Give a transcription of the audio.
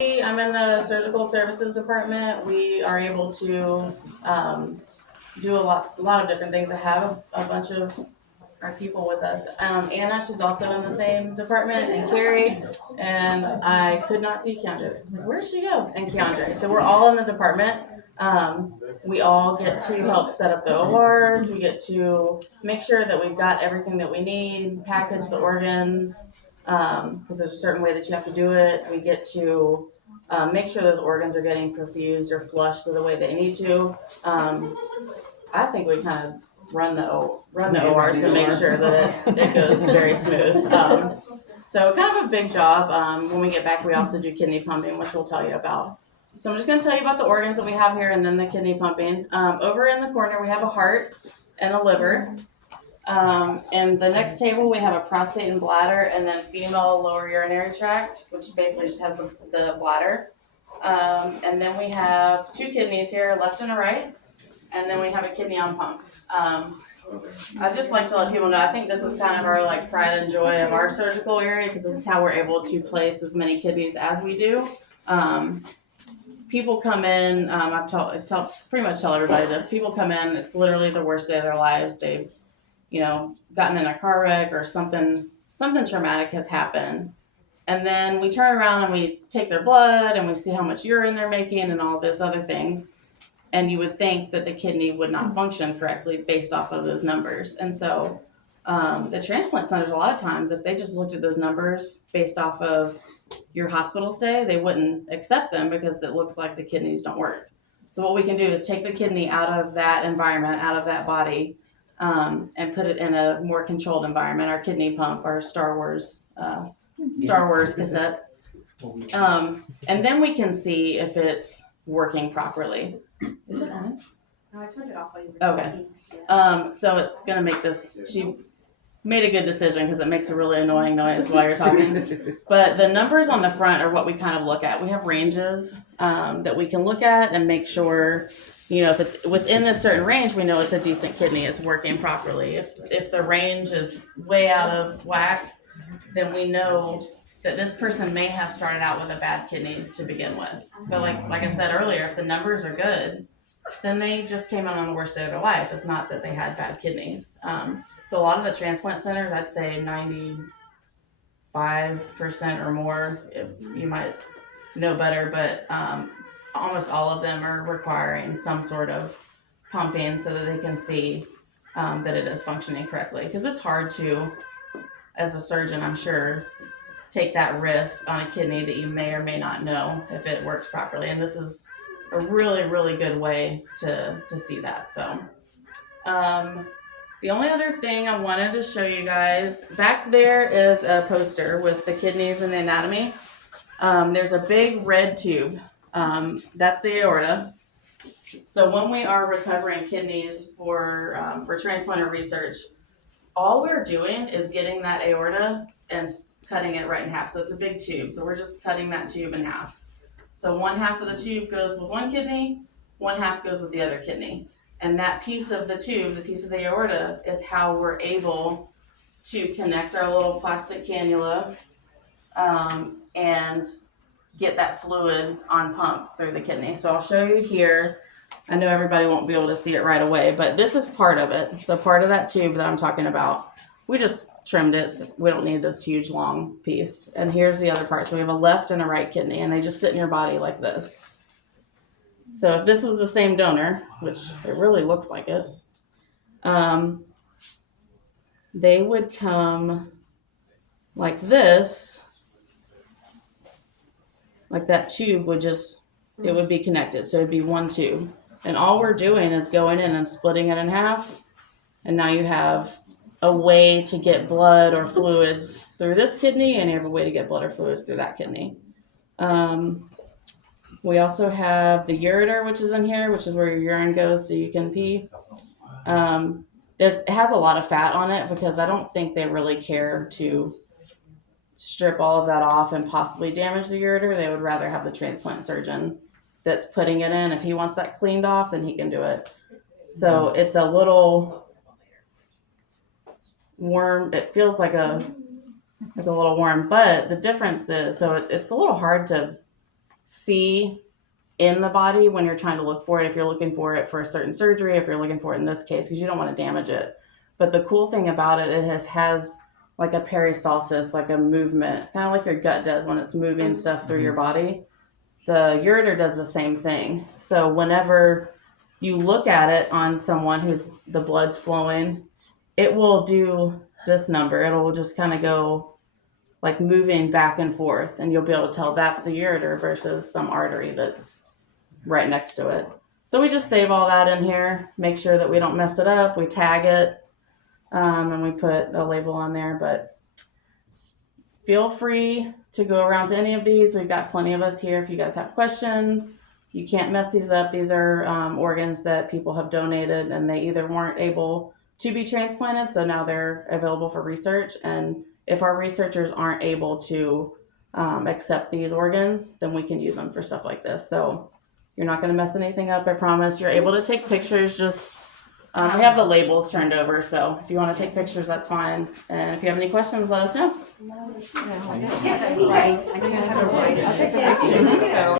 I'm in the surgical services department. We are able to do a lot of different things. I have a bunch of our people with us. Anna, she's also in the same department, and Carrie, and I could not see Keandre. I was like, where'd she go? And Keandre. So we're all in the department. We all get to help set up the ORs. We get to make sure that we've got everything that we need, package the organs, because there's a certain way that you have to do it. We get to make sure those organs are getting perfused or flushed the way they need to. I think we kind of run the ORs to make sure that it goes very smooth. So kind of a big job. When we get back, we also do kidney pumping, which we'll tell you about. So I'm just going to tell you about the organs that we have here and then the kidney pumping. Over in the corner, we have a heart and a liver. And the next table, we have a prostate and bladder, and then female lower urinary tract, which basically just has the bladder. And then we have two kidneys here, left and a right. And then we have a kidney on pump. I just like to let people know, I think this is kind of our like pride and joy of our surgical area, because this is how we're able to place as many kidneys as we do. People come in, pretty much tell everybody this, people come in, it's literally the worst day of their lives. They've, gotten in a car wreck or something traumatic has happened. And then we turn around and we take their blood and we see how much urine they're making and all this other things. And you would think that the kidney would not function correctly based off of those numbers. And so the transplant centers, a lot of times, if they just looked at those numbers based off of your hospital stay, they wouldn't accept them because it looks like the kidneys don't work. So what we can do is take the kidney out of that environment, out of that body, and put it in a more controlled environment. Our kidney pump, our Star Wars cassettes. And then we can see if it's working properly. Is it on? No, I turned it off while you were Okay. So it's gonna make this. She made a good decision because it makes a really annoying noise while you're talking. But the numbers on the front are what we kind of look at. We have ranges that we can look at and make sure, if it's within this certain range, we know it's a decent kidney. It's working properly. If the range is way out of whack, then we know that this person may have started out with a bad kidney to begin with. But like I said earlier, if the numbers are good, then they just came out on the worst day of their life. It's not that they had bad kidneys. So a lot of the transplant centers, I'd say 95% or more, you might know better, but almost all of them are requiring some sort of pumping so that they can see that it is functioning correctly. Because it's hard to, as a surgeon, I'm sure, take that risk on a kidney that you may or may not know if it works properly. And this is a really, really good way to see that. So the only other thing I wanted to show you guys, back there is a poster with the kidneys and the anatomy. There's a big red tube. That's the aorta. So when we are recovering kidneys for transplant or research, all we're doing is getting that aorta and cutting it right in half. So it's a big tube. So we're just cutting that tube in half. So one half of the tube goes with one kidney, one half goes with the other kidney. And that piece of the tube, the piece of the aorta, is how we're able to connect our little plastic cannula and get that fluid on pump through the kidney. So I'll show you here. I know everybody won't be able to see it right away, but this is part of it. So part of that tube that I'm talking about, we just trimmed it. So we don't need this huge long piece. And here's the other part. So we have a left and a right kidney, and they just sit in your body like this. So if this was the same donor, which it really looks like it, they would come like this, like that tube would just, it would be connected. So it'd be one tube. And all we're doing is going in and splitting it in half. And now you have a way to get blood or fluids through this kidney, and you have a way to get blood or fluids through that kidney. We also have the ureter, which is in here, which is where your urine goes so you can pee. It has a lot of fat on it because I don't think they really care to strip all of that off and possibly damage the ureter. They would rather have the transplant surgeon that's putting it in. If he wants that cleaned off, then he can do it. So it's a little worm. It feels like a little worm, but the difference is, so it's a little hard to see in the body when you're trying to look for it, if you're looking for it for a certain surgery, if you're looking for it in this case, because you don't want to damage it. But the cool thing about it, it has like a peristalsis, like a movement, kind of like your gut does when it's moving stuff through your body. The ureter does the same thing. So whenever you look at it on someone who's the blood's flowing, it will do this number. It will just kind of go like moving back and forth, and you'll be able to tell that's the ureter versus some artery that's right next to it. So we just save all that in here, make sure that we don't mess it up. We tag it, and we put a label on there. But feel free to go around to any of these. We've got plenty of us here if you guys have questions. You can't mess these up. These are organs that people have donated, and they either weren't able to be transplanted, so now they're available for research. And if our researchers aren't able to accept these organs, then we can use them for stuff like this. So you're not going to mess anything up, I promise. You're able to take pictures. Just we have the labels turned over, so if you want to take pictures, that's fine. And if you have any questions, let us know. Right. I think I have a right. I'll take a picture.